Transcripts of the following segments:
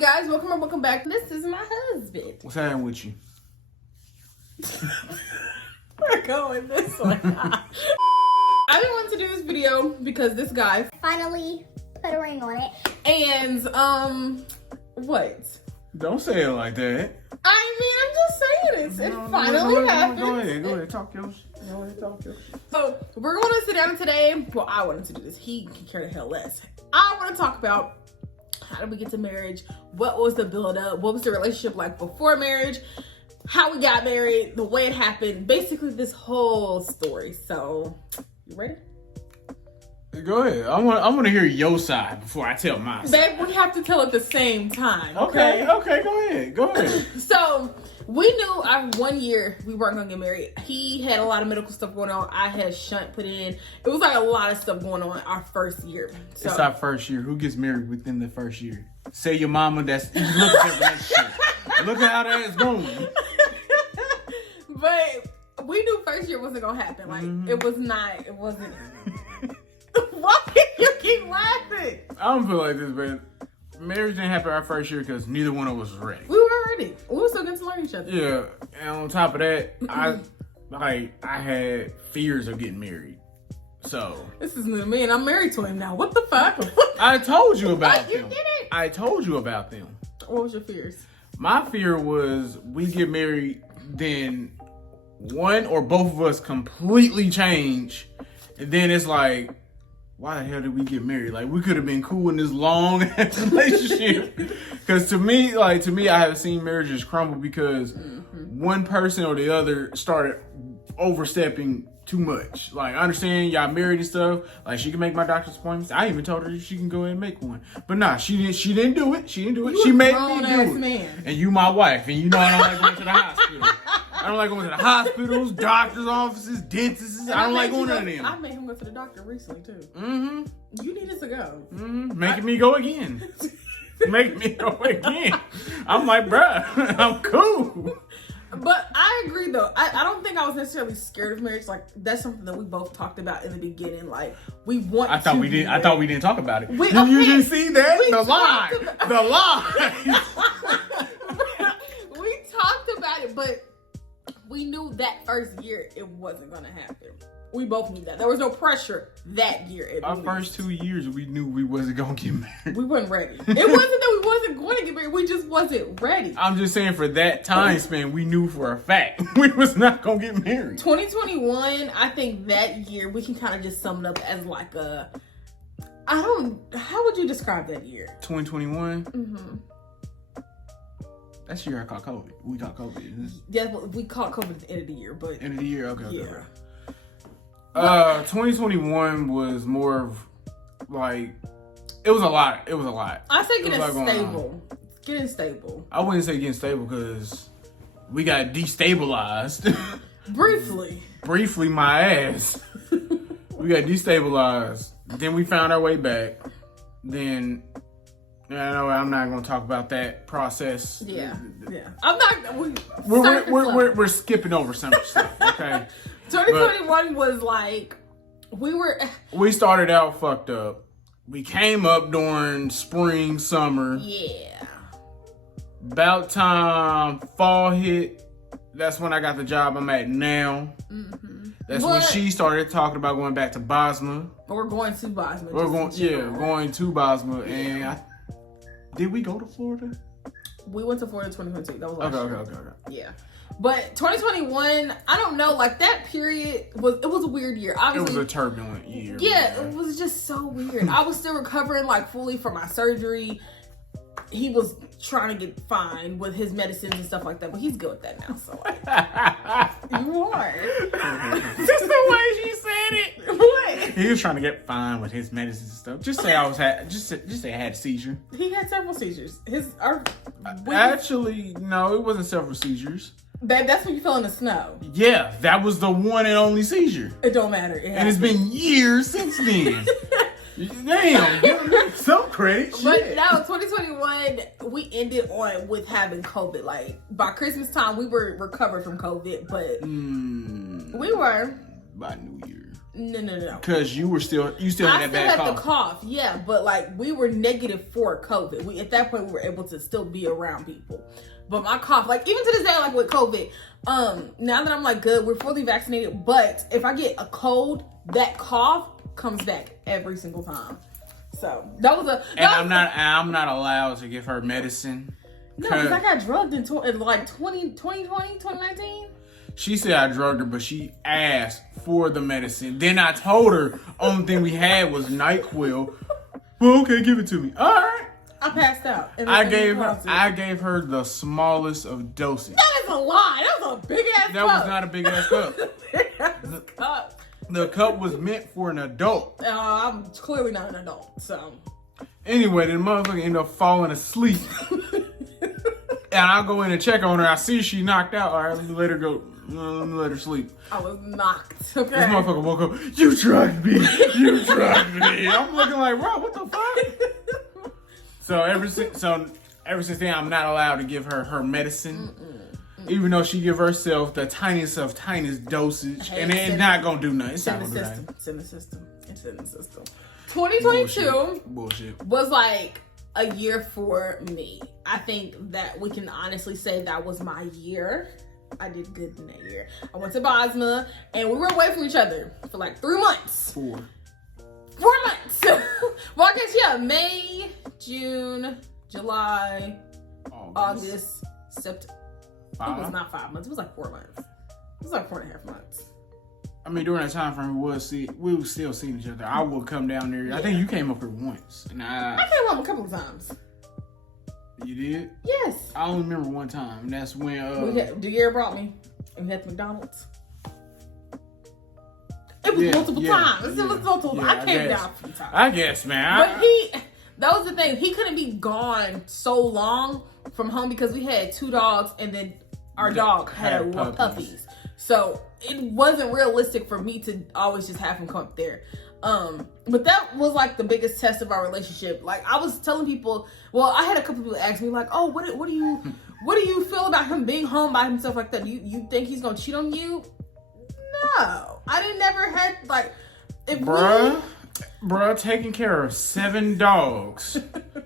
you guys? Welcome back. This is my husband. What's happening with you? We're going this way. I didn't want to do this video because this guy finally put a ring on it. And what? Don't say it like that. I mean, I'm just saying it finally happened. Go ahead, talk your shit. So we're going to sit down today. Well, I wanted to do this. He can care the hell less. I want to talk about how did we get to marriage? What was the build up? What was the relationship like before marriage? How we got married, the way it happened, basically this whole story. So, you ready? Go ahead. I want to hear your side before I tell my side. Babe, we have to tell at the same time. Okay, go ahead. So, we knew after 1 year we weren't going to get married. He had a lot of medical stuff going on. I had shunt put in. It was like a lot of stuff going on our first year. So, it's our first year. Who gets married within the first year? Say your mama that's you look at the next year. Look at how that is going. But we knew first year wasn't going to happen. Like, it wasn't. Why you keep laughing? I don't feel like this, but marriage didn't happen our first year because neither one of us was ready. We were ready. We were still getting to learn each other. Yeah, and on top of that, I had fears of getting married. So this is new to me, and I'm married to him now. What the fuck? I told you about them. You didn't. I told you about them. What was your fears? My fear was we get married, then one or both of us completely change, and then it's like, why the hell did we get married? Like, we could have been cool in this long relationship. Because to me, I have seen marriages crumble because one person or the other started overstepping too much. Like, I understand y'all married and stuff. Like, she can make my doctor's appointments. I even told her she can go ahead and make one. But nah, she didn't do it. She made me do it. Man. And you my wife, and you know I don't like going to the hospital. I don't like going to the hospitals, doctor's offices, dentists. I don't like going to them. I made him go to the doctor recently too. You needed to go. Making me go again. Make me go again. I'm like, bruh, I'm cool. But I agree though. I don't think I was necessarily scared of marriage. Like, that's something that we both talked about in the beginning. Like, we want. I thought we didn't talk about it. You didn't see that? The lie. We talked about it, but we knew that first year it wasn't gonna happen. We both knew that. There was no pressure that year. Our first 2 years, we knew we wasn't gonna get married. We wasn't ready. It wasn't that we wasn't going to get married. We just wasn't ready. I'm just saying, for that time span, we knew for a fact we was not gonna get married. 2021, I think that year we can kind of just sum it up as like a. How would you describe that year? 2021. That's the year I caught COVID. We caught COVID. Yeah, we caught COVID at the end of the year, but end of the year. Okay. Yeah. Okay. 2021 was more of like, it was a lot. I say getting stable. Getting stable. I wouldn't say getting stable because we got destabilized. Briefly, my ass. We got destabilized. Then we found our way back. Then. I know I'm not going to talk about that process. Yeah. I'm not. We're skipping over some stuff. Okay. 2021 was like we started out fucked up. We came up during spring, summer. Yeah. About time fall hit. That's when I got the job I'm at now. That's when she started talking about going back to Bosma. We're going to Bosma. Going to Bosma, and did we go to Florida? We went to Florida 2022. That was last year. Okay. Yeah. But 2021, I don't know, like that period was a weird year. Obviously, it was a turbulent year. Yeah, it was just so weird. I was still recovering like fully from my surgery. He was trying to get fine with his medicines and stuff like that, but he's good with that now. So you are. Just the way she said it. What? He was trying to get fine with his medicines and stuff. Just say just say I had a seizure. He had several seizures. Actually, no, it wasn't several seizures. Babe, that's when you fell in the snow. Yeah, that was the one and only seizure. It don't matter. And it's been years since then. Damn, give me some credit. But now, 2021, we ended on with having COVID. Like, by Christmas time, we were recovered from COVID, but we were. By New Year. No. Because you still had that bad cough. The cough, yeah, but like we were negative for COVID. At that point we were able to still be around people. But my cough, like even to this day, like with COVID, now that I'm like good, we're fully vaccinated. But if I get a cold, that cough comes back every single time. So that was I'm not allowed to give her medicine. No, because I got drugged in like 2019. She said I drugged her, but she asked for the medicine. Then I told her only thing we had was NyQuil. Well, okay, give it to me. All right. I passed out. I gave her the smallest of doses. That is a lie. That was a big ass cup. That was not a big ass cup. Big ass cup. The cup was meant for an adult. I'm clearly not an adult, so. Anyway, the motherfucker ended up falling asleep. And I go in and check on her. I see she knocked out. All right, let me let her go. Let me let her sleep. I was knocked. Okay. This motherfucker woke up. You drugged me. You drugged me. I'm looking like, bro, what the fuck? So ever since then, I'm not allowed to give her medicine. Even though she give herself the tiniest of tiniest dosage, and it's not gonna do nothing. It's not gonna do nothing. It's in the system. 2022 Bullshit. was like a year for me. I think that we can honestly say that was my year. I did good in that year. I went to Bosma, and we were away from each other for like 3 months. 4 months. Well, I guess, yeah, May, June, July, August, September. It was not 5 months. It was like 4 months. It was like 4.5 months. I mean, during that time frame, we were still seeing each other. I would come down there. Yeah. I think you came up here once. And I came home a couple of times. You did? Yes. I only remember one time, and that's when De'Ara brought me, and we had the McDonald's. It was multiple times. It was multiple. Yeah, I came down a few times. I guess, man. But that was the thing. He couldn't be gone so long from home because we had 2 dogs, and then our dog had puppies. So it wasn't realistic for me to always just have him come up there. But that was like the biggest test of our relationship. Like I was telling people, well, I had a couple people ask me like, oh, what do you feel about him being home by himself like that? You think he's gonna cheat on you? No, I didn't never had like, bruh, taking care of 7 dogs,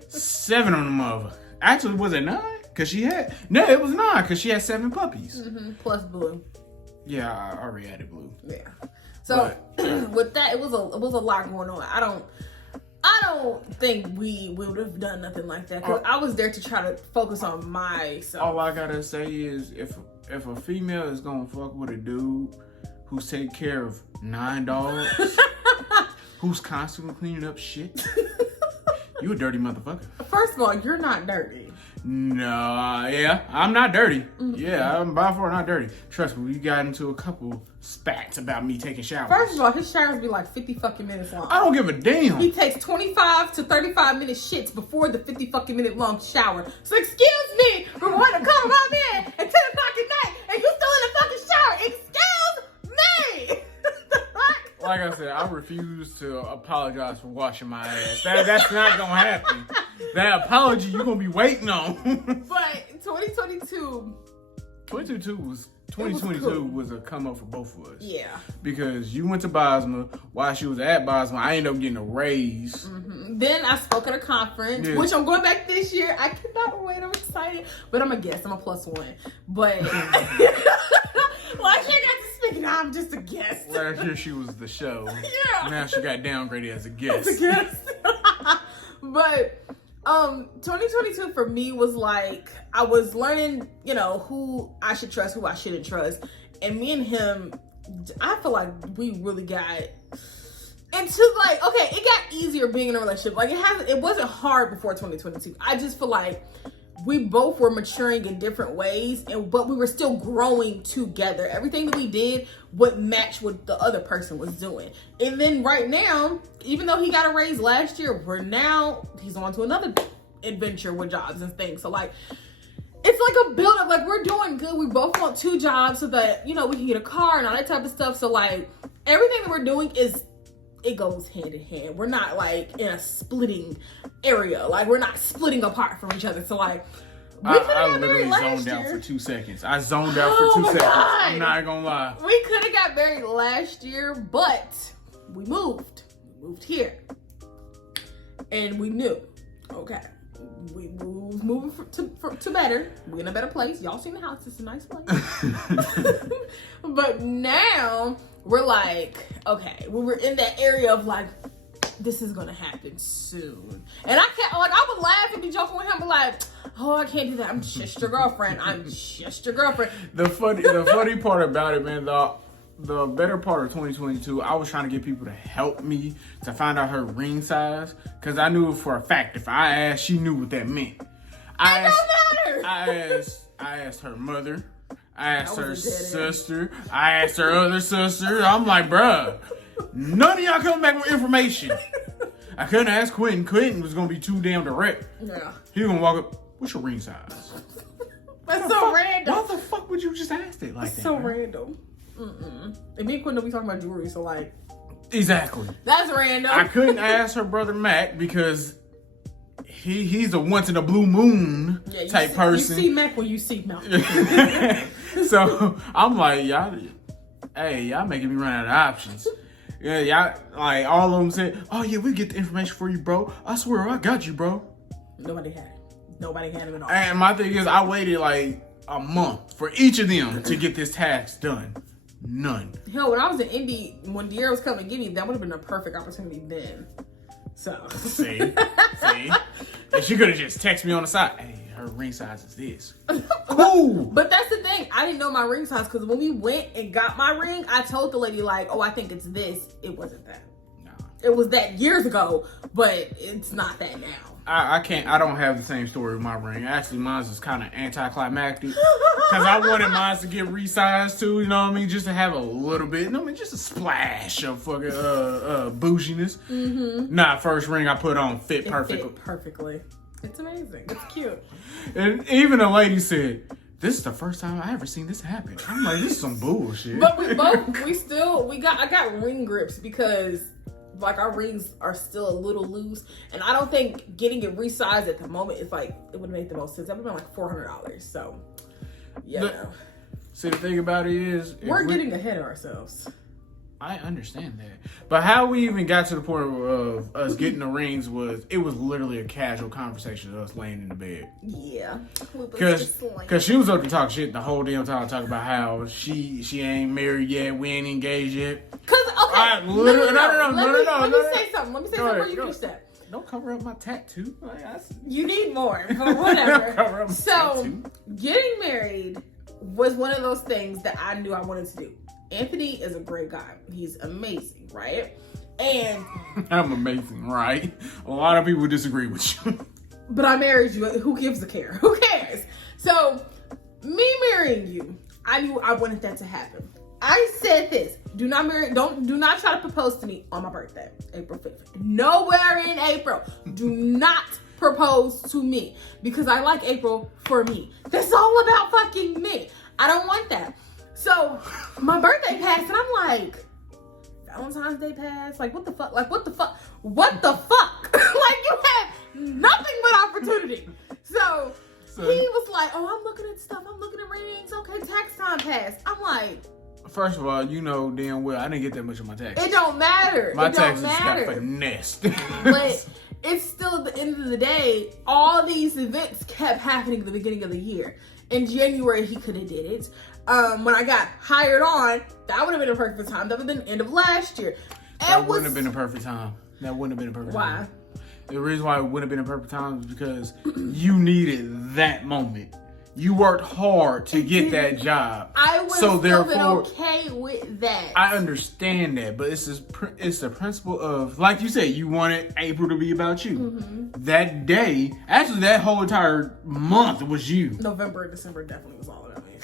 7 on the mother. Actually, was it 9? Cause it was 9 because she had 7 puppies. Plus Blue. Yeah, I already added Blue. Yeah. So with that, it was a lot going on. I don't think we would have done nothing like that because I was there to try to focus on myself. All I gotta say is if a female is gonna fuck with a dude who's taking care of 9 dogs, who's constantly cleaning up shit, you a dirty motherfucker. First of all, you're not dirty. No, yeah, I'm not dirty. Yeah, I'm by far not dirty. Trust me, we got into a couple spats about me taking showers. First of all, his showers be like 50 fucking minutes long. I don't give a damn. He takes 25 to 35 minute shits before the 50 fucking minute long shower. So excuse me for wanting to come in at 10 o'clock at night and you still in the fucking shower. Excuse me. Like I said, I refuse to apologize for washing my ass. That's not gonna happen. That apology you're gonna be waiting on. But 2022 was a come up for both of us. Yeah. Because you went to Bosma. While she was at Bosma, I ended up getting a raise. Then I spoke at a conference, which I'm going back this year. I cannot wait. I'm excited. But I'm a guest. I'm a +1. But last year I got to speak. Now I'm just a guest. Last year she was the show. Yeah. Now she got downgraded as a guest. But 2022 for me was like I was learning, who I should trust, who I shouldn't trust. And me and him, I feel like we really got into like, okay, it got easier being in a relationship. Like it wasn't hard before 2022. I just feel like we both were maturing in different ways, but we were still growing together. Everything that we did would match what the other person was doing. And then right now, even though he got a raise last year, he's on to another adventure with jobs and things. So like, it's like a build up. Like we're doing good. We both want 2 jobs so that, we can get a car and all that type of stuff. So like everything that we're doing it goes hand in hand. We're not like in a splitting area. Like we're not splitting apart from each other. So like I literally zoned out for 2 seconds. I zoned out for 2 seconds. God. I'm not gonna lie. We could have got married last year, but we moved here, and we knew, okay, we was moving to better. We're in a better place. Y'all seen the house? It's a nice place. But now we're like, okay, we were in that area of like, this is gonna happen soon. And I can't, like, I would laugh and be joking with him, but like, oh, I can't do that. I'm just your girlfriend. The funny part about it, man, the better part of 2022, I was trying to get people to help me to find out her ring size, because I knew for a fact if I asked, she knew what that meant. I asked her mother. I asked her sister. I asked her other sister. I'm like, bruh, none of y'all come back with information. I couldn't ask Quentin. Quentin was gonna be too damn direct. Yeah. He was gonna walk up, what's your ring size? That's so random. Why the fuck would you just ask it like that? So random. And me and Quentin will be talking about jewelry, so like. Exactly. That's random. I couldn't ask her brother Mac because he's a once in a blue moon type person. You see Mac when you see Mac. So I'm like, y'all making me run out of options. Yeah, y'all, like, all of them said, oh yeah, we get the information for you, bro. I swear, I got you, bro. Nobody had it. Nobody had it at all. And my thing is, I waited like a month for each of them to get this task done. None. Hell, when I was in Indy, when De'Ara was coming to get me, that would have been a perfect opportunity then. So. See? And she could have just texted me on the side, hey, her ring size is this. Cool. But that's the thing. I didn't know my ring size because when we went and got my ring, I told the lady like, oh, I think it's this. It wasn't that. No. It was that years ago, but it's not that now. I don't have the same story with my ring. Actually, mine's is kind of anticlimactic. Because I wanted mine to get resized too, you know what I mean? Just to have a little bit, just a splash of fucking bouginess. Mm-hmm. Nah, first ring I put on fit perfectly. Fit perfectly. It's amazing. It's cute. And even a lady said, this is the first time I ever seen this happen. I'm like, this is some bullshit. But I got ring grips because like our rings are still a little loose, and I don't think getting it resized at the moment is like, it would make the most sense. That would have been like $400. So yeah. See, the thing about it is, we're getting ahead of ourselves. I understand that, but how we even got to the point of us getting the rings was literally a casual conversation of us laying in the bed. Yeah, because she was up to talk shit the whole damn time, talking about how she ain't married yet, we ain't engaged yet. Cause okay, no. Let me say something before you finish that. Don't cover up my tattoo. You need more, but whatever. So getting married was one of those things that I knew I wanted to do. Anthony is a great guy. He's amazing, right? And I'm amazing, right? A lot of people disagree with you. But I married you. Who gives a care? Who cares? So, me marrying you, I knew I wanted that to happen. I said this: do not try to propose to me on my birthday, April 5th. Nowhere in April. Do not propose to me because I like April for me. That's all about fucking me. I don't want that. So my birthday passed and I'm like, Valentine's Day passed? Like what the fuck? Like what the fuck? What the fuck? Like you have nothing but opportunity. So he was like, oh, I'm looking at stuff. I'm looking at rings. Okay, tax time passed. I'm like, first of all, you know damn well I didn't get that much of my taxes. It don't matter. My taxes got finessed. But it's still at the end of the day, all these events kept happening at the beginning of the year. In January, he could have did it. When I got hired on, that would have been a perfect time. That would have been the end of last year. That wouldn't have been a perfect time. That wouldn't have been a perfect time. Why? The reason why it wouldn't have been a perfect time is because you needed that moment. You worked hard to get that job. I would have still been okay with that. I understand that, but it's the principle of, like you said, you wanted April to be about you. Mm-hmm. That day, actually that whole entire month was you. November and December definitely was all about me.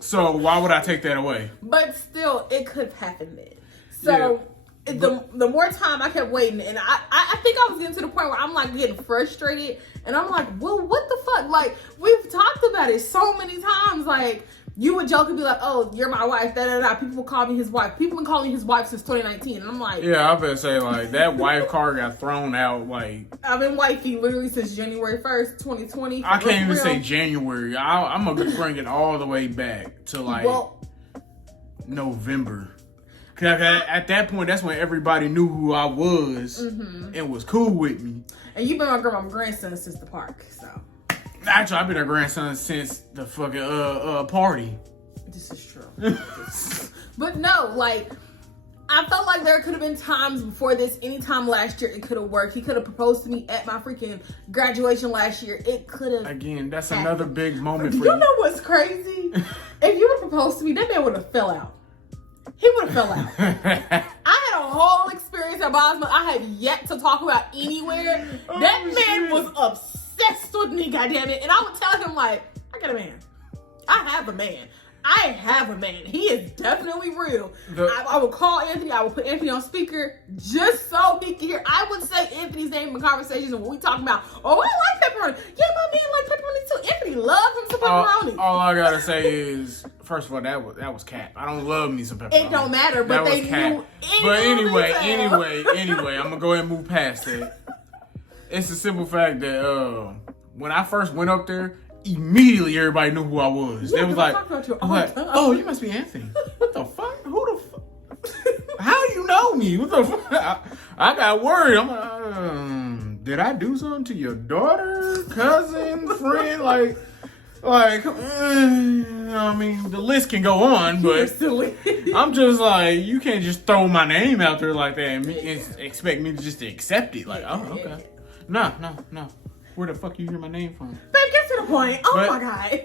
So why would I take that away? But still, it could have happened then. So the more time I kept waiting, and I think I was getting to the point where I'm like getting frustrated, and I'm like, well, what the fuck? Like, we've talked about it so many times. Like, you would joke and be like, oh, you're my wife, da-da-da. People call me his wife. People been calling me his wife since 2019. And I'm like... Yeah, I better say, like, that wife card got thrown out, like... I've been wifey literally since January 1st, 2020. I can't even say January. I'm going to bring it all the way back to, like, November. Cause at that point, that's when everybody knew who I was and was cool with me. And you've been my grandson since the park, so. Actually, I've been her grandson since the fucking party. This is true. But no, like, I felt like there could have been times before this, anytime last year, it could have worked. He could have proposed to me at my freaking graduation last year. It could have. Again, that's another big moment for you. You know what's crazy? If you would have proposed to me, that man would have fell out. He would have fell out. I had a whole experience at Bosma I have yet to talk about anywhere. That man was obsessed with me, goddammit. And I would tell him, like, I got a man. I have a man. He is definitely real. I would call Anthony. I would put Anthony on speaker just so he can hear. I would say Anthony's name in conversations when we talk about, oh, I like pepperoni. Yeah, my man like pepperoni too. Anthony loves him some pepperoni. All I gotta say is, first of all, that was cap. I don't love me some pepperoni. It don't matter, but they knew. But anyway, I'm gonna go ahead and move past that. It's the simple fact that when I first went up there, immediately everybody knew who I was. Yeah, they was like, oh, you must be Anthony. What the fuck? Who the fuck? How do you know me? What the fuck? I got worried. I'm like, did I do something to your daughter, cousin, friend? I mean, the list can go on, but I'm just like, you can't just throw my name out there like that and expect me to just accept it. Like, oh, okay. No. Where the fuck you hear my name from? Babe, get to the point. My God.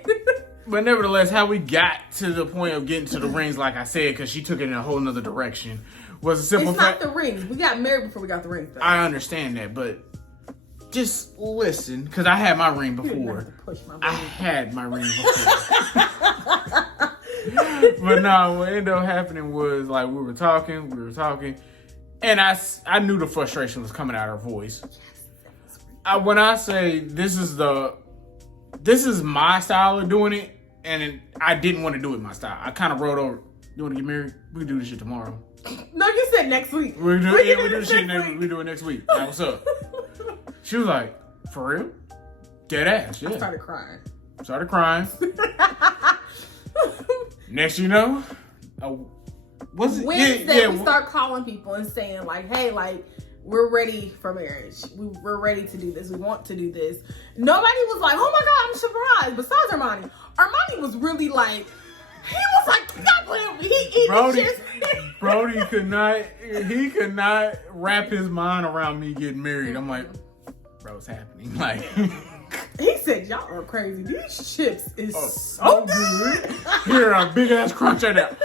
But nevertheless, how we got to the point of getting to the rings, like I said, because she took it in a whole nother direction, was a simple fact. It's not the rings. We got married before we got the rings, though. I understand that, but just listen, because I had my ring before. I had my ring before. But no, what ended up happening was, like, we were talking, and I knew the frustration was coming out of her voice. When I say this is my style of doing it, and I didn't want to do it my style. I kind of wrote over, you want to get married? We can do this shit tomorrow. No, you said next week. We do this shit next week. We do it next week. Like, what's up? She was like, for real? Dead ass, yeah. I started crying. Next you know, Wednesday we start calling people and saying like, hey, like, we're ready for marriage. We're ready to do this. We want to do this. Nobody was like, oh my God, I'm surprised. Besides Armani. Armani was really like, he was like, stop playing with me. Brody could not wrap his mind around me getting married. I'm like, bro, what's happening? Like, he said, y'all are crazy. These chips is so good. Here, a big ass crunch at that.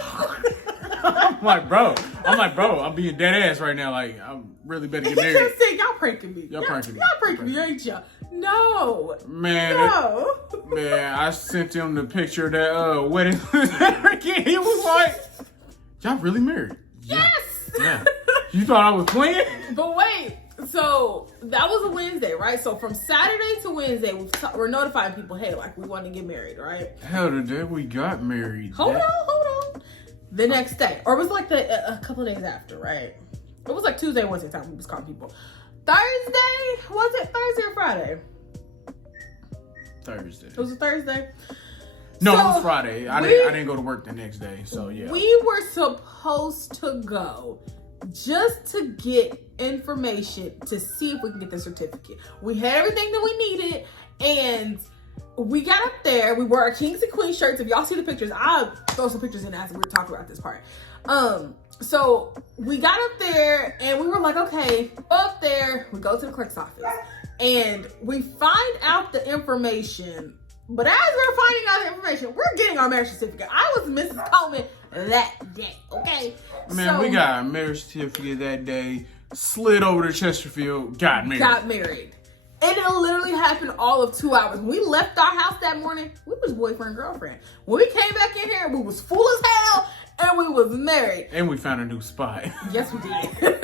I'm like, bro, I'm being dead ass right now. Like, I'm really better get married. He just said, y'all pranking me. Y'all pranking me, ain't y'all? No. Man, I sent him the picture of that wedding. He was like, y'all really married? Yes. Yeah. You thought I was playing? But wait. So that was a Wednesday, right? So from Saturday to Wednesday, we're notifying people, hey, like, we want to get married, right? Hell, the day we got married. Hold on. The next day, or it was like a couple of days after, right? It was like Tuesday, Wednesday time we was calling people. Thursday, was it Thursday or Friday? Thursday. It was a Thursday. No, it was Friday. I didn't go to work the next day, so yeah. We were supposed to go just to get information to see if we can get the certificate. We had everything that we needed, and we got up there. We wore our Kings and Queens shirts. If y'all see the pictures, I'll throw some pictures in as we're talking about this part. So we got up there and we were like, okay, up there, we go to the clerk's office and we find out the information. But as we're finding out the information, we're getting our marriage certificate. I was Mrs. Coleman that day, okay? Man, we got our marriage certificate that day, slid over to Chesterfield, got married. And it literally happened all of 2 hours. When we left our house that morning, we was boyfriend, girlfriend. When we came back in here, we was full as hell, and we was married. And we found a new spot. Yes, we did.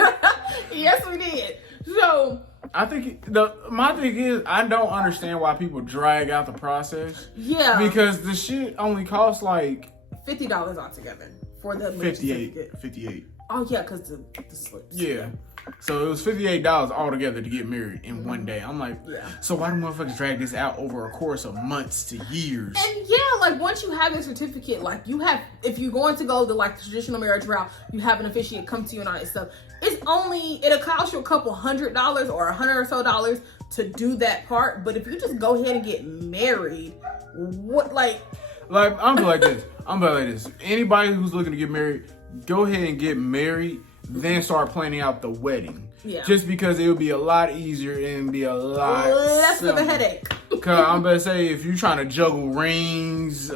Yes, we did. So I think my thing is, I don't understand why people drag out the process. Yeah. Because the shit only costs like $50 altogether for the 58. Oh yeah, because the slips. Yeah. So it was $58 altogether to get married in one day. I'm like, Yeah. so why do motherfuckers drag this out over a course of months to years? And yeah, like once you have your certificate, like you have, if you're going to go the like the traditional marriage route, you have an officiant come to you and all that stuff. It'll cost you a couple $100 or $100 or so to do that part. But if you just go ahead and get married, what like I'm like this. Anybody who's looking to get married, go ahead and get married, then start planning out the wedding. Yeah. Just because it would be a lot easier and be a lot less of a headache. Cause I'm about to say, if you're trying to juggle rings,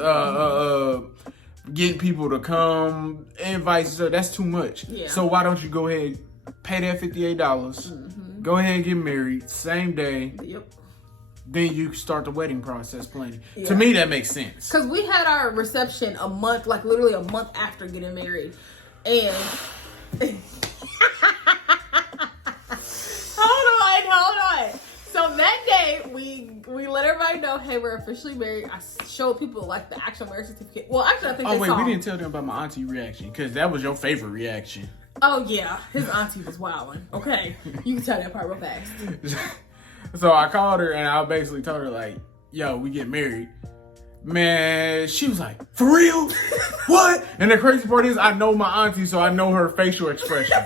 getting people to come, invites, that's too much. Yeah. So why don't you go ahead, pay that $58, go ahead and get married, same day. Yep. Then you start the wedding process planning. Yeah. To me, that makes sense. Because we had our reception a month, like literally a month after getting married. And hold on. So that day, we let everybody know, hey, we're officially married. I showed people like the actual marriage certificate. Well, actually, I think they saw. We didn't tell them about my auntie reaction, because that was your favorite reaction. Oh yeah, his auntie was wilding. Okay, you can tell that part real fast. So I called her and I basically told her like, yo, we get married. Man, she was like, for real? What? And the crazy part is I know my auntie, so I know her facial expression.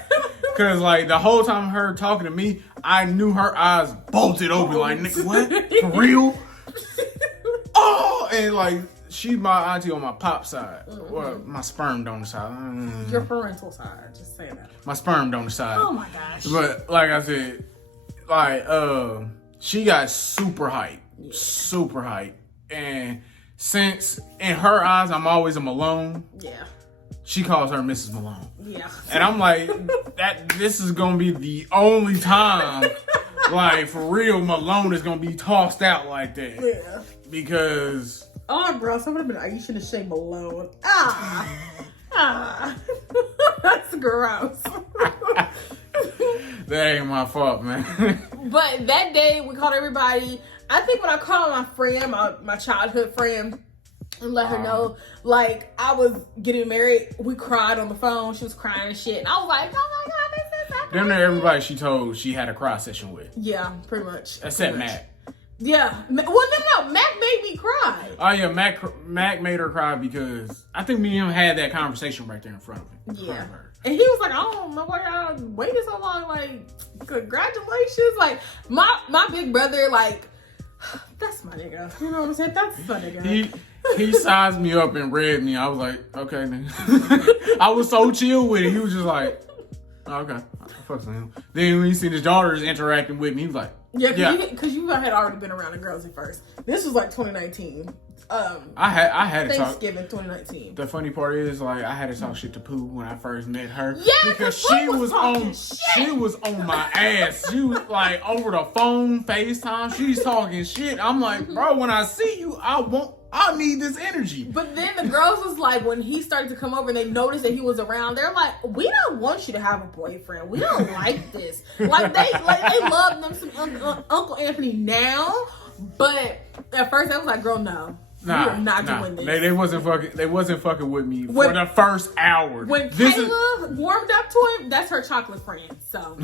Cause like the whole time her talking to me, I knew her eyes bolted open like, nigga, what? For real? Oh, and like she's my auntie on my pop side. Well, my sperm donor side. Your parental side, just say that. My sperm donor side. Oh my gosh. But like I said, like she got super hype. Yeah. Super hype. And since in her eyes I'm always a Malone. Yeah. She calls her Mrs. Malone. Yeah. And I'm like, this is gonna be the only time, like for real, Malone is gonna be tossed out like that. Yeah. Because oh, bro, someone would have been Aisha to say Malone. That's gross. That ain't my fault, man. But that day we called everybody. I think when I called my friend, my childhood friend, and let her know, like, I was getting married, we cried on the phone. She was crying and shit. And I was like, oh my God, this is happening. Damn near everybody she told she had a cry session with. Yeah, pretty much. Except Mac. Yeah. Well, no. Mac made me cry. Oh, yeah. Mac made her cry because I think me and him had that conversation right there in front of him. Yeah. And he was like, I don't know why y'all waited so long. Like, congratulations. Like, my big brother, like, that's my nigga. You know what I'm saying? That's my nigga. He sized me up and read me. I was like, okay, nigga. I was so chill with it. He was just like, oh, okay. Fuck him. Then when he seen his daughters interacting with me, he was like, yeah. Because you had already been around the girls at first. This was like 2019. I had to talk. Thanksgiving 2019. The funny part is, like, I had to talk shit to Pooh when I first met her. Yeah, because she was on my ass. She was like over the phone, FaceTime. She's talking shit. I'm like, bro, when I see you, I need this energy. But then the girls was like, when he started to come over and they noticed that he was around, they're like, we don't want you to have a boyfriend. We don't like this. Like they love them some Uncle Anthony now, but at first they was like, girl, no. Nah, we are not doing this. They wasn't fucking with me for the first hour. When Kayla warmed up to him, that's her chocolate friend. So,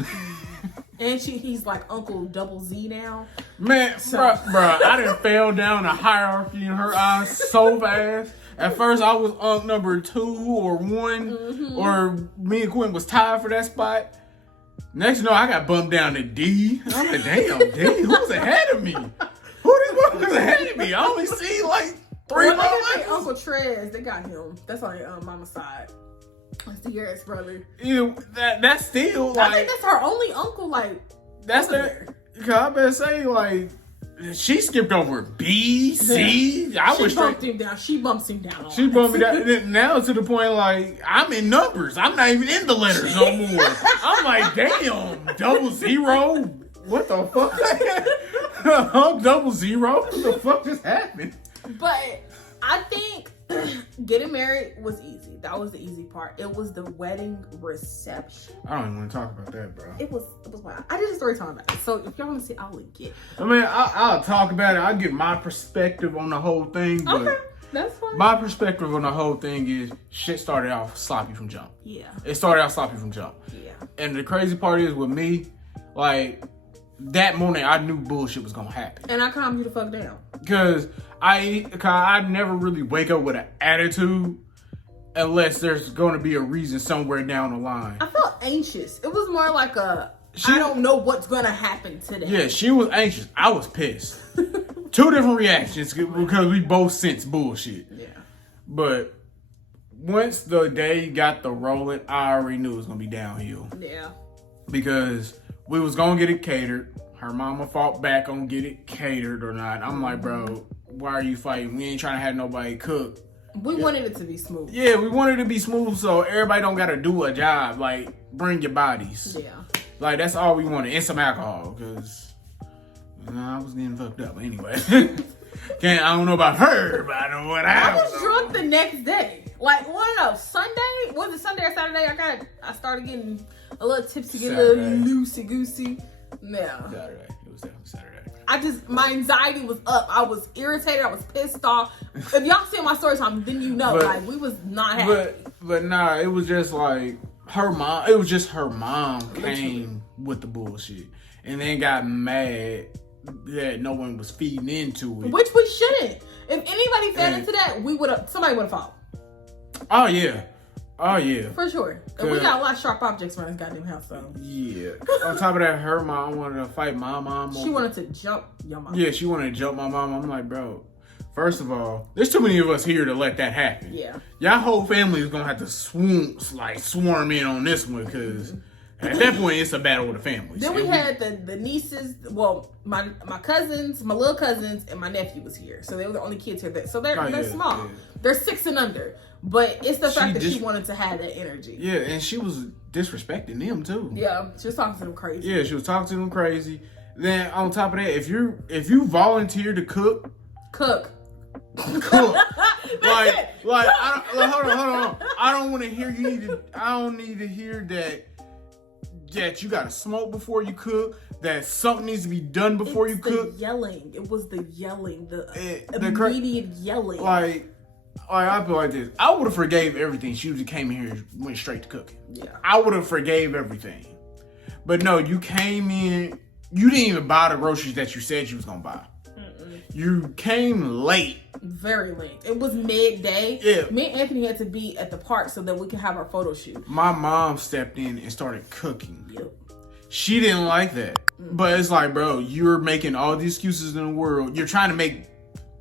and he's like Uncle Double Z now. Man, bruh, I done fell down a hierarchy in her eyes so fast. At first, I was Unc number 2 or 1, or me and Quinn was tied for that spot. Next, you know, I got bumped down to D. I'm like, damn, D, who's ahead of me? Who this motherfucker's ahead of me? I only see like 3 motherfuckers. Uncle Trez, they got him. That's on your mama's side. That's the Garrett's brother. Yeah, that's still like. I think that's her only uncle. Like that's that. Cause I better say like she skipped over B, C. She bumped him down. She bumps him down. She bumped me down. Now to the point like I'm in numbers. I'm not even in the letters no more. I'm like, damn, 00. What the fuck? I'm 00. What the fuck just happened? But I think getting married was easy. That was the easy part. It was the wedding reception. I don't even want to talk about that, bro. It was wild. I did a story time about it. So if y'all want to see, I'll link it. I mean, I'll talk about it. I'll give my perspective on the whole thing. But okay, that's fine. My perspective on the whole thing is shit started off sloppy from jump. Yeah. It started out sloppy from jump. Yeah. And the crazy part is with me, like, that morning I knew bullshit was gonna happen. And I calmed you the fuck down. Cause I never really wake up with an attitude unless there's gonna be a reason somewhere down the line. I felt anxious. It was more like I don't know what's gonna happen today. Yeah, she was anxious. I was pissed. Two different reactions because we both sensed bullshit. Yeah. But once the day got the rolling, I already knew it was gonna be downhill. Yeah. Because we was gonna get it catered. Her mama fought back on get it catered or not. I'm like, bro, why are you fighting? We ain't trying to have nobody cook. We wanted it to be smooth. Yeah, we wanted it to be smooth so everybody don't gotta do a job. Like, bring your bodies. Yeah. Like, that's all we wanted. And some alcohol, because I was getting fucked up anyway. I don't know about her, but I know what I was drunk the next day. Like, what else? Sunday? Was it Sunday or Saturday? I started getting a little tipsy, getting a little loosey-goosey. Yeah. Saturday. It was definitely Saturday. My anxiety was up. I was irritated. I was pissed off. If y'all see my story time, then you know, like, we was not happy. But nah, it was just like her mom. It was just her mom came with the bullshit and then got mad that no one was feeding into it. Which we shouldn't. If anybody fed into that, somebody would have fought. Oh yeah. Oh yeah. For sure. And we got a lot of sharp objects around this goddamn house, so. Yeah. On top of that, her mom wanted to fight my mom. She wanted to jump your mom. Yeah, she wanted to jump my mom. I'm like, bro, first of all, there's too many of us here to let that happen. Yeah. Y'all whole family is gonna have to swarm in on this one, because at that point it's a battle with the families. Then we had the nieces, well, my cousins, my little cousins, and my nephew was here. So they were the only kids here. So they're small. Yeah. They're 6 and under. But it's the fact that she wanted to have that energy. Yeah, and she was disrespecting them too. Yeah, she was talking to them crazy. Yeah, she was talking to them crazy. Then on top of that, if you volunteer to cook. Cook. like hold on. I don't want to hear I don't need to hear that you gotta smoke before you cook, that something needs to be done before you cook. Yelling. It was the yelling, the immediate yelling. Like I feel like this. I would have forgave everything. She just came in here and went straight to cooking. Yeah. I would have forgave everything. But no, you came in, you didn't even buy the groceries that you said you was gonna buy. You came late. Very late. It was midday. Yeah. Me and Anthony had to be at the park so that we could have our photo shoot. My mom stepped in and started cooking. Yep. She didn't like that. But it's like, bro, you're making all the excuses in the world. You're trying to make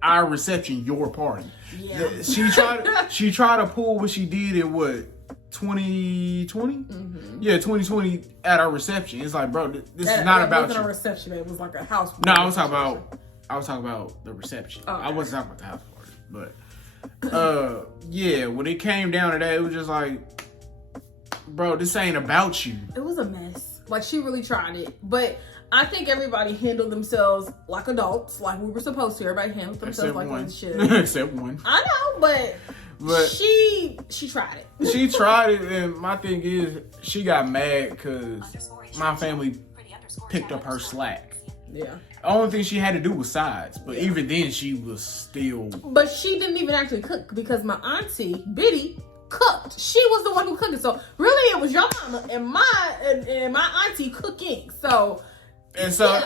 our reception your party. Yeah. She tried to pull what she did in 2020? Mm-hmm. Yeah, 2020 at our reception. It's like, bro, this is not about you. It wasn't a reception. It was like a house party. No, I was talking about the reception. Oh, okay. I wasn't talking about the house party. But yeah, when it came down to that, it was just like, bro, this ain't about you. It was a mess. Like, she really tried it. But I think everybody handled themselves like adults, like we were supposed to. Everybody handled themselves like they should. Except one. I know, but she tried it. She tried it, and my thing is, she got mad because my family picked up her slack. Yeah. The only thing she had to do was sides, but even then she was still. But she didn't even actually cook because my auntie Biddy cooked. She was the one who cooked it. So really, it was your mama and my auntie cooking. So. And so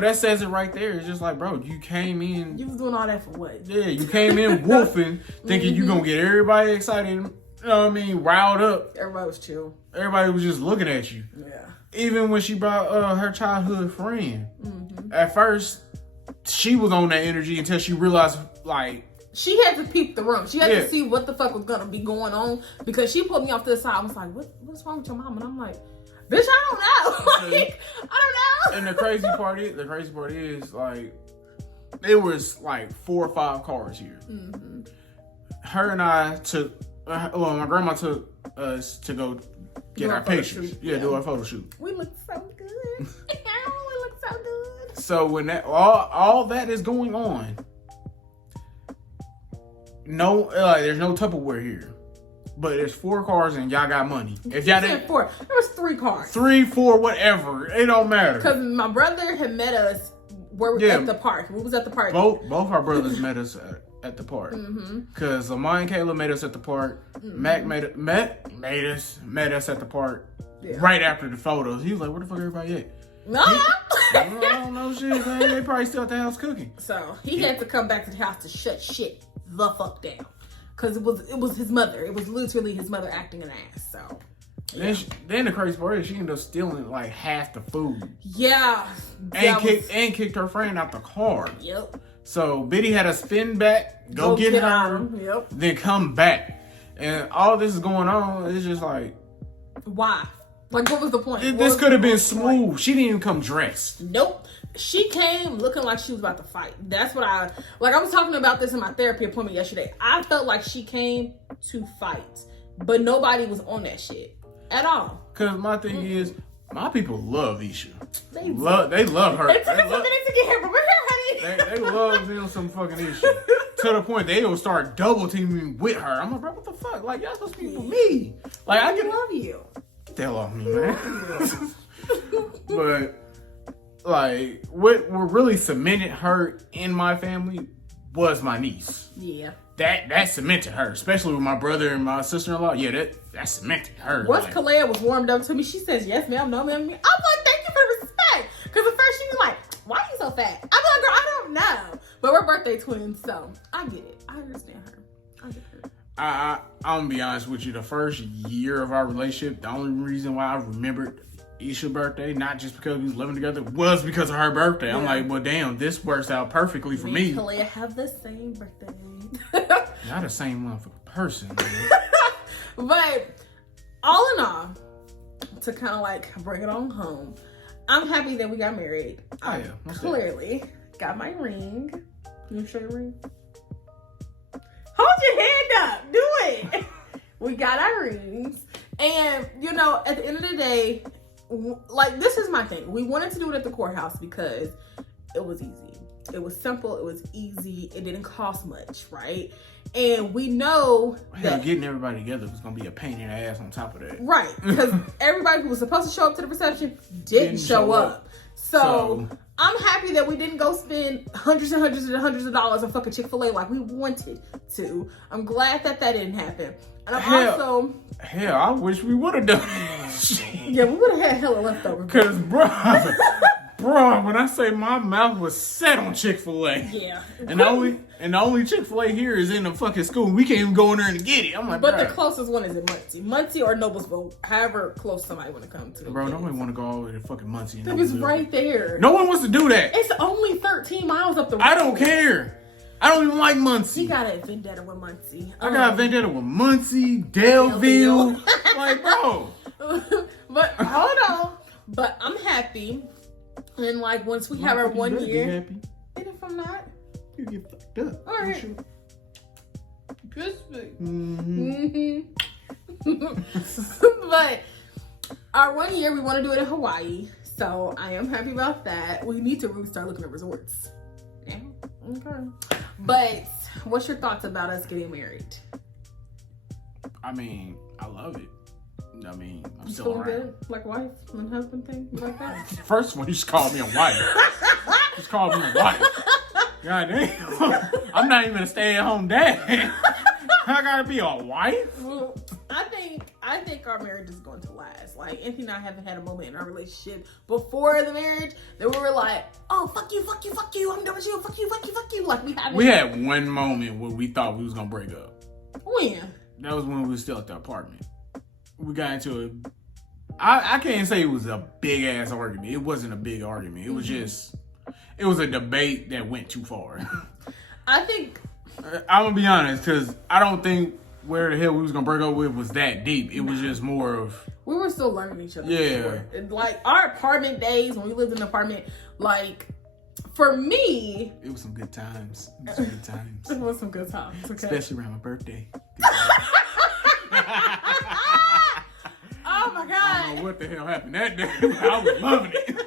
that says it right there. It's just like, bro, you came in. You was doing all that for what? Yeah, you came in wolfing, thinking you gonna get everybody excited. You know what I mean? Riled up. Everybody was chill. Everybody was just looking at you. Yeah. Even when she brought her childhood friend. Mm-hmm. At first, she was on that energy until she realized, like. She had to peep the room. She had to see what the fuck was gonna be going on because she put me off to the side. I was like, what's wrong with your mom? And I'm like, bitch, I don't know. Like, I don't know. And the crazy part is, like, there was like 4 or 5 cars here. Mm-hmm. Her and I took, my grandma took us to go get our pictures. Yeah, do our photo shoot. We look so good. We look so good. So when that all that is going on, there's no Tupperware here. But there's 4 cars and y'all got money. If y'all didn't 4, there was 3 cars. 3, 4, whatever. It don't matter. Because my brother had met us at the park. We was at the park. Both our brothers met us at the park. Because Lamar and Kayla met us at the park. Mm-hmm. Mac met us at the park. right after the photos. He was like, "Where the fuck everybody at?" No. I don't know shit, man. They probably still at the house cooking. So he had to come back to the house to shut shit the fuck down. Cause it was his mother. It was literally his mother acting an ass. So yeah. Then the crazy part is she ended up stealing like half the food. Yeah. And kicked her friend out the car. Yep. So Biddy had to spin back, go get her, yep. then come back. And all this is going on. It's just like, why? Like, what was the point? This could have been smooth. She didn't even come dressed. Nope. She came looking like she was about to fight. That's what I was talking about this in my therapy appointment yesterday. I felt like she came to fight, but nobody was on that shit at all. Cause my thing is, my people love Aisha. They love her. It took us a minute to get here, but we're here, honey. They love them some fucking Aisha. To the point they will start double teaming with her. I'm like, bro, what the fuck? Like, y'all supposed to be for me. Like, I love you. Get the hell off me, man. But like, what really cemented her in my family was my niece. Yeah. That cemented her, especially with my brother and my sister-in-law. Yeah, that cemented her. Once Kalea was warmed up to me, she says, "Yes, ma'am, no, ma'am." I'm like, "Thank you for the respect." Because at first she was like, "Why are you so fat?" I'm like, "Girl, I don't know." But we're birthday twins, so I get it. I understand her. I get her. I'm gonna be honest with you. The first year of our relationship, the only reason why I remembered Aisha's birthday, not just because we was living together, was because of her birthday. Yeah. I'm like, well, damn, this works out perfectly for me. Me and Kalea have the same birthday. Not the same motherfucking person, man. But all in all, to kind of like bring it on home, I'm happy that we got married. I clearly got my ring. You show your ring? Hold your hand up. Do it. We got our rings. And, you know, at the end of the day, like, this is my thing. We wanted to do it at the courthouse because it was easy. It was simple. It was easy. It didn't cost much, right? And we know that getting everybody together was going to be a pain in the ass on top of that. Right. Because everybody who was supposed to show up to the reception didn't show up. So I'm happy that we didn't go spend hundreds and hundreds and hundreds of dollars on fucking Chick-fil-A like we wanted to. I'm glad that didn't happen. And I'm I wish we would have done that. Yeah, we would have had hella leftovers. Because, bro, when I say my mouth was set on Chick-fil-A. Yeah. And the only Chick-fil-A here is in the fucking school. We can't even go in there and get it. I'm like, but the closest one is in Muncie or Noblesville, however close somebody want to come to. Bro, nobody want to go all the way to fucking Muncie. It was right there. No one wants to do that. It's only 13 miles up the road. I don't care. I don't even like Muncie. You got a vendetta with Muncie. I got a vendetta with Muncie, Delville. Like, bro. But hold on. But I'm happy. And like, once we have our 1 year. Be happy. And if I'm not, you get fucked up. All right. Good. But our 1 year, we want to do it in Hawaii. So I am happy about that. We need to really start looking at resorts. Yeah. Okay. But what's your thoughts about us getting married? I mean, I love it. I mean, I'm you still around. Good? Like wife and husband thing? Like that? First one, you just called me a wife. Just called me a wife. God damn. I'm not even a stay-at-home dad. I gotta be a wife? Well, I think our marriage is going to last. Like, Anthony and I haven't had a moment in our relationship before the marriage that we were like, oh, fuck you, fuck you, fuck you, I'm done with you, fuck you, fuck you, fuck you. Like, we had one moment where we thought we was gonna break up. When? That was when we were still at the apartment. We got into it. I can't say it was a big ass argument. It wasn't a big argument. It was just, it was a debate that went too far. I think I'm gonna be honest, because I don't think where the hell we was gonna break up with was that deep. It was just more of, we were still learning each other. Yeah. Like, our apartment days when we lived in an apartment, like, for me, it was some good times. It was some good times. It was some good times. Okay. Especially around my birthday. Oh my God. I don't know what the hell happened that day. I was loving it.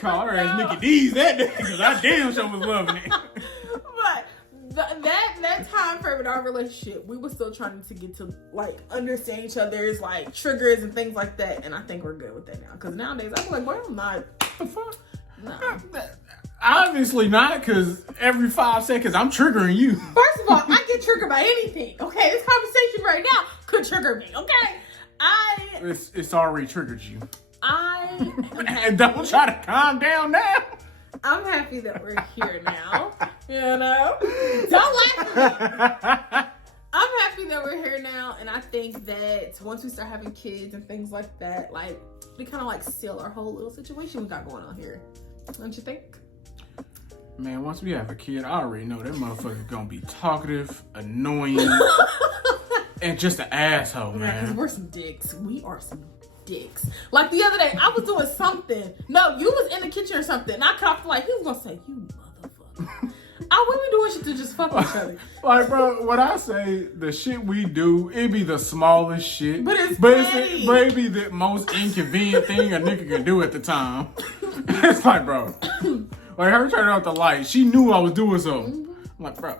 Call her as Mickey D's that day because I damn sure was loving it. But that time frame in our relationship, we were still trying to get to like understand each other's like triggers and things like that. And I think we're good with that now. Because nowadays I feel like, boy, I'm not. The fuck? No. Obviously not, because every 5 seconds I'm triggering you. First of all, I get triggered by anything. Okay, this conversation right now could trigger me. Okay. It's already triggered you. And don't try to calm down now. I'm happy that we're here now. You know? Don't laugh at me. I'm happy that we're here now, and I think that once we start having kids and things like that, like, we kind of like seal our whole little situation we got going on here. Don't you think? Man, once we have a kid, I already know that motherfucker's gonna be talkative, annoying, and just an asshole, man. Because we're some dicks. We are some dicks. Like the other day, I was doing something. No, you was in the kitchen or something, and I coughed like, he was gonna say, you motherfucker. We be doing shit to just fuck each other. Like, bro, when I say the shit we do, it be the smallest shit. But it be the most inconvenient thing a nigga can do at the time. It's like, bro, like her turning off the light, she knew I was doing something. I'm like, bro,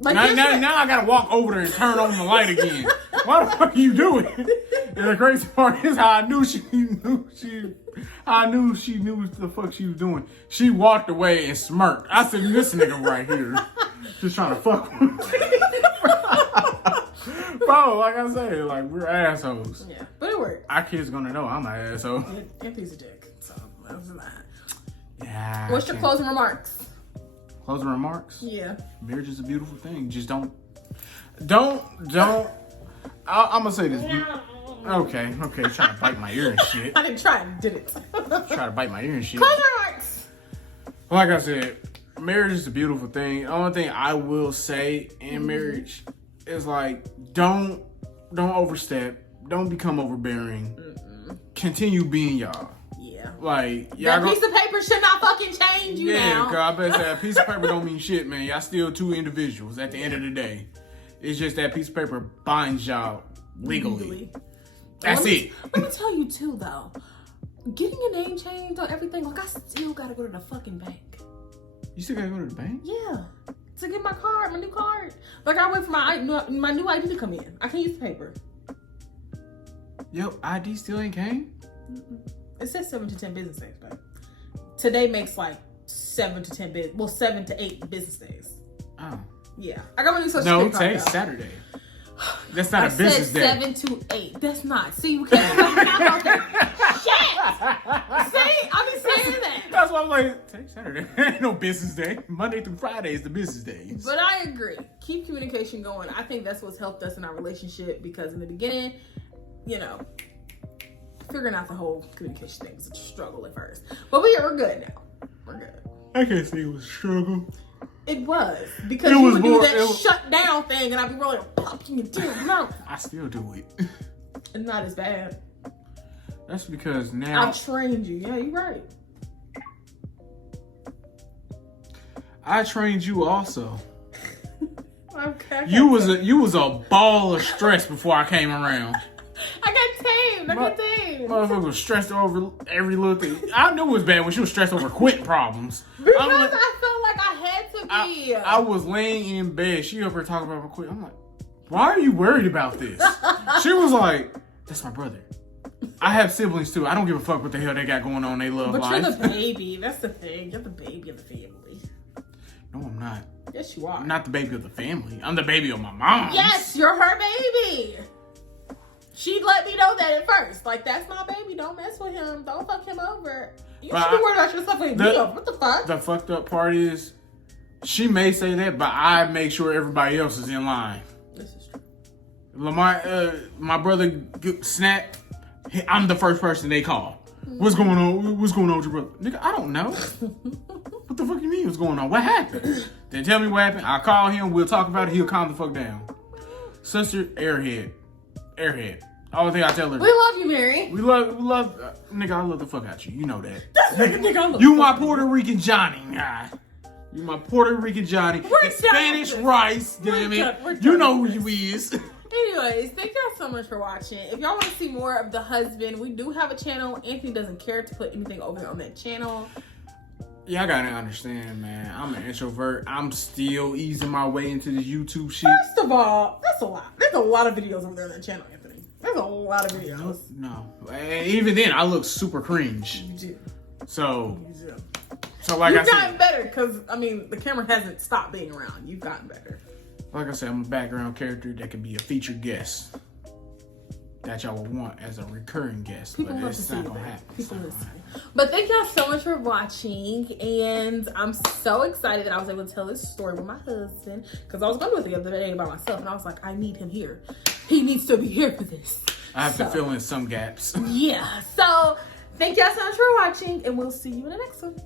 like now I gotta walk over there and turn on the light again. What the fuck are you doing? And the crazy part is how I knew she knew what the fuck she was doing. She walked away and smirked. I said, this nigga right here just trying to fuck with me. Bro, like I said, like, we're assholes. Yeah, but it worked. Our kids gonna know I'm an asshole. Anthony's a dick, so that's that. Yeah. What's your closing remarks? Closing remarks? Yeah. Marriage is a beautiful thing. Just don't. I'm gonna say this. Okay. Trying to bite my ear and shit. I didn't try and did it. Try to bite my ear and shit. Closing remarks. Like I said, marriage is a beautiful thing. The only thing I will say in marriage is like, don't overstep. Don't become overbearing. Continue being y'all. Yeah. Like, y'all that piece of paper should not fucking change you now. Yeah, cause I better say a piece of paper don't mean shit, man. Y'all still two individuals at the end of the day. It's just that piece of paper binds y'all legally. That's it. Let me tell you too, though. Getting your name changed on everything, like I still gotta go to the fucking bank. You still gotta go to the bank? Yeah. To get my card, my new card. Like I wait for my new ID to come in. I can't use the paper. Yo, ID still ain't came? It says 7 to 10 business days, but today makes like 7 to 8 business days. Oh. Yeah. I got my new social security card. No, today's Saturday. That's not a business day. 7 to 8. That's not. See, we can't count that. Shit! See, I be saying that. That's why I'm like, today's Saturday. Ain't no business day. Monday through Friday is the business days. But I agree. Keep communication going. I think that's what's helped us in our relationship because in the beginning, you know, figuring out the whole communication thing was a struggle at first. But we're good now. We're good. I can't say it was a struggle. It was. Because you would do that shut down thing and I'd be rolling popping and tears. No. I still do it. It's not as bad. That's because now I trained you. Yeah, you're right. I trained you also. Okay. You was a ball of stress before I came around. I got tamed. Motherfucker was stressed over every little thing. I knew it was bad when she was stressed over quit problems. Because I felt like I had to be. I was laying in bed. She up here talking about her quit. I'm like, why are you worried about this? She was like, that's my brother. I have siblings too. I don't give a fuck what the hell they got going on in their love life. But you're the baby. That's the thing. You're the baby of the family. No, I'm not. Yes, you are. I'm not the baby of the family. I'm the baby of my mom. Yes, you're her baby. She let me know that at first. Like, that's my baby. Don't mess with him. Don't fuck him over. You should be worried about yourself with me. What the fuck? The fucked up part is, she may say that, but I make sure everybody else is in line. This is true. Lamar, my brother snapped. I'm the first person they call. What's going on? What's going on with your brother? Nigga, I don't know. What the fuck you mean what's going on? What happened? Then tell me what happened. I'll call him. We'll talk about it. He'll calm the fuck down. Sister, airhead. All thing I tell her. We love you, Mary. We love, nigga, I love the fuck out you. You know that. Nigga, I love you my Puerto Rican Johnny. You my Puerto Rican Johnny. Spanish rice, damn it. You know who you is. Anyways, thank y'all so much for watching. If y'all want to see more of the husband, we do have a channel. Anthony doesn't care to put anything over on that channel. Yeah, I gotta understand, man. I'm an introvert. I'm still easing my way into this YouTube shit. First of all, that's a lot. There's a lot of videos over there on that channel, Anthony. There's a lot of videos. No. And even then, I look super cringe. You do. So You do. like You've I said, gotten better because, I mean, the camera hasn't stopped being around. You've gotten better. like I said, I'm a background character that can be a featured guest. that y'all would want as a recurring guest. People but love to it's see not gonna that. happen. People It's not listen. gonna happen. But thank y'all so much for watching, and I'm so excited that I was able to tell this story with my husband, because I was going to do it the other day by myself, and I was like, I need him here. He needs to be here for this. I have to fill in some gaps. Yeah. So thank y'all so much for watching, and we'll see you in the next one.